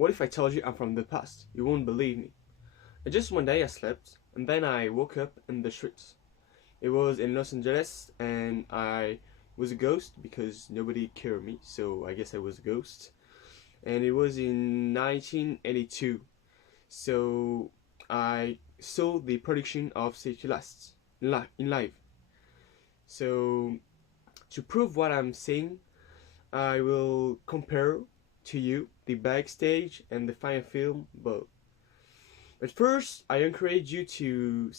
What if I told you I'm from the past? You won't believe me. Just one day I slept, and then I woke up in the streets. It was in Los Angeles, and I was a ghost because nobody cared me, so I guess I was a ghost. And it was in 1982, so I saw the production of Safety Lasts in live. So to prove what I'm saying, I will compare to you the backstage and the final film both. But first, I encourage you to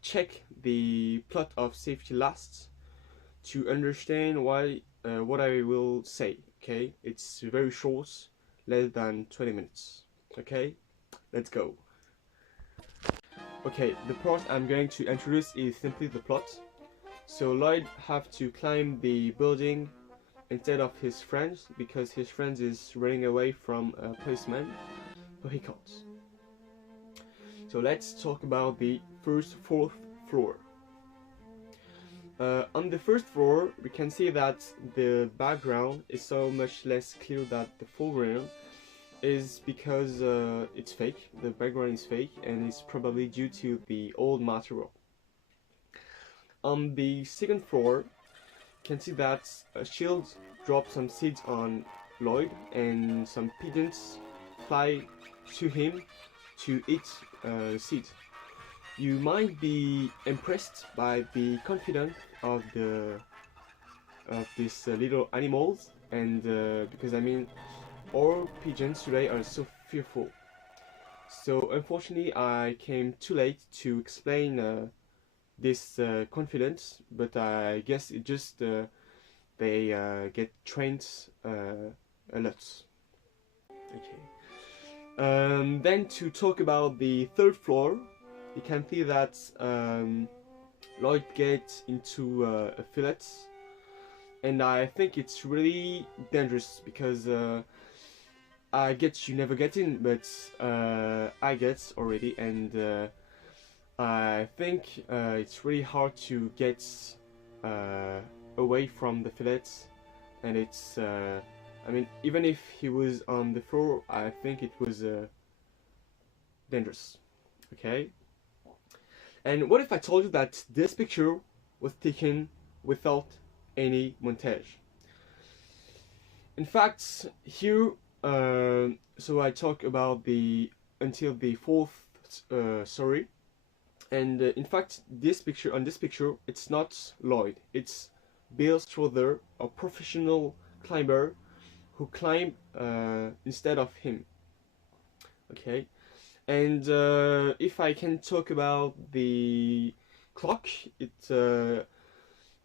check the plot of Safety Lasts to understand what I will say. Okay, it's very short, less than 20 minutes. Okay, let's go. Okay, the part I'm going to introduce is simply the plot. So Lloyd have to climb the building instead of his friends because his friends is running away from a policeman who he caught. So let's talk about the fourth floor. On the first floor, we can see that the background is so much less clear than the foreground is because it's fake. The background is fake and it's probably due to the old material. On the second floor, you can see that a shield drops some seeds on Lloyd and some pigeons fly to him to eat seeds. You might be impressed by the confidence of these little animals, and because I mean, all pigeons today are so fearful. So unfortunately, I came too late to explain this confidence, but I guess it just they get trained a lot. Okay. Then to talk about the third floor, you can see that Lloyd gets into a fillet, and I think it's really dangerous because I guess you never get in, but I get already, and I think it's really hard to get away from the fillet, and it's I mean, even if he was on the floor, I think it was dangerous. Okay. And what if I told you that this picture was taken without any montage? In fact, here, so I talk about the until the fourth story, and in fact, this picture it's not Lloyd, it's Bill Strother, a professional climber who climbed instead of him. Okay. And if I can talk about the clock,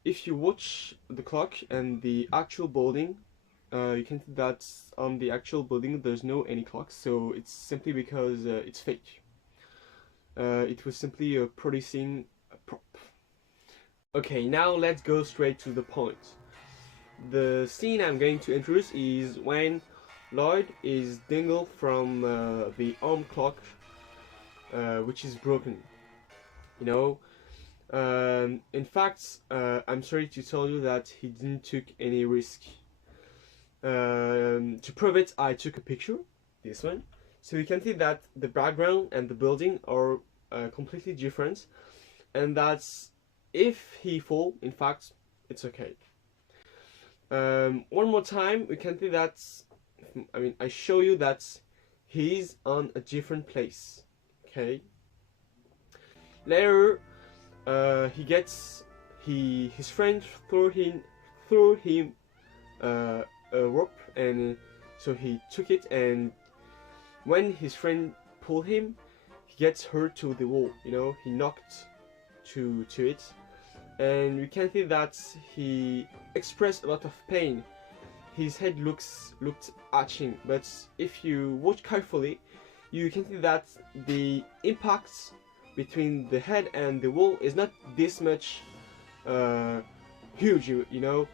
if you watch the clock and the actual building, you can see that on the actual building there's no any clock, so it's simply because it's fake. It was simply producing a prop. Okay, now let's go straight to the point. The scene I'm going to introduce is when Lloyd is dangled from the arm clock, which is broken. You know, in fact, I'm sorry to tell you that he didn't take any risk. To prove it, I took a picture, this one, so you can see that the background and the building are completely different, and that's if he fall, in fact, it's okay. One more time, we can see that. I mean, I show you that he's on a different place. Okay. Later, his friend threw him a rope, and so he took it, and when his friend pulled him, he gets hurt to the wall. You know, he knocked to it, and we can see that he expressed a lot of pain. His head looked arching, but if you watch carefully, you can see that the impact between the head and the wall is not this much huge. You know,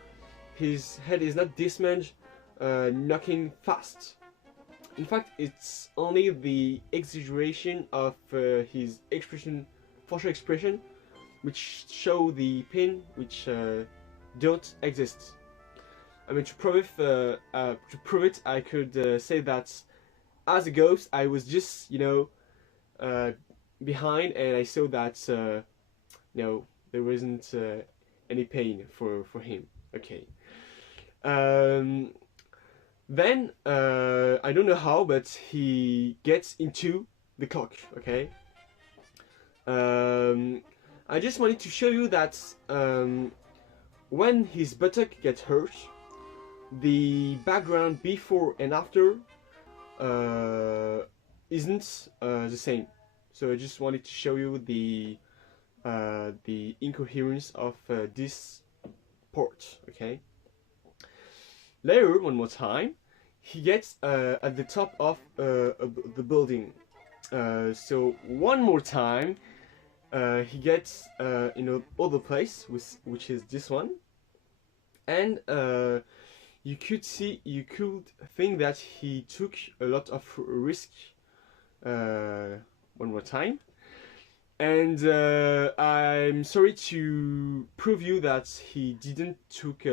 his head is not this much knocking fast. In fact, it's only the exaggeration of his facial expression, which show the pain which don't exist. I mean, to prove it, I could say that as a ghost, I was just, behind, and I saw that, there wasn't any pain for him. Okay. Um, then I don't know how, but he gets into the clock. Okay. Um, I just wanted to show you that when his buttock gets hurt, the background before and after isn't the same. So I just wanted to show you the incoherence of this part. Okay. Later, one more time, he gets at the top of the building. So one more time, he gets in another place, which is this one, and you could think that he took a lot of risk. One more time, and I'm sorry to prove you that he didn't took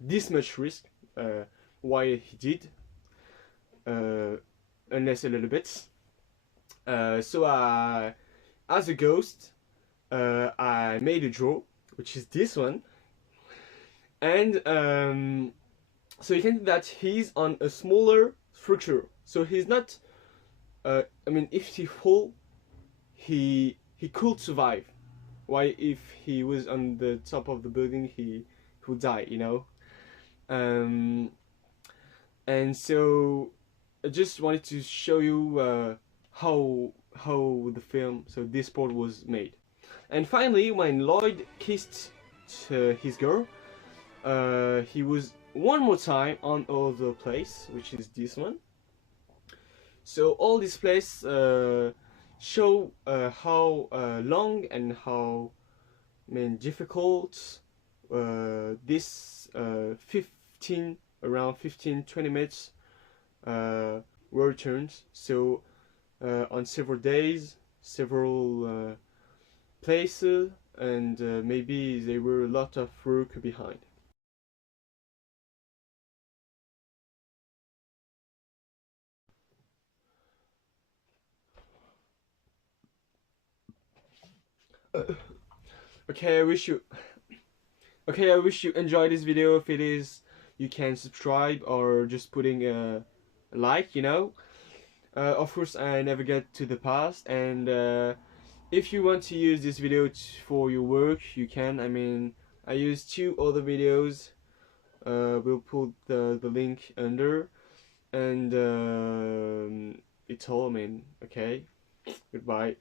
this much risk. Why he did, unless a little bit. So as a ghost, I made a draw, which is this one, and so you can see that he's on a smaller structure. So he's not. I mean, if he fall, he could survive. Why, if he was on the top of the building, he would die. And so I just wanted to show you how the film, so this part was made. And finally, when Lloyd kissed his girl, he was one more time on other place, which is this one. So all these places show how long and how difficult this around 15-20 minutes were turns. So on several days, several places, and maybe there were a lot of work behind. Okay, I wish you enjoyed this video. If it is, you can subscribe or just putting a like. Of course, I never get to the past, and if you want to use this video for your work, you can. I mean, I used 2 other videos. We'll put the link under, and it's all. I mean, okay. Goodbye.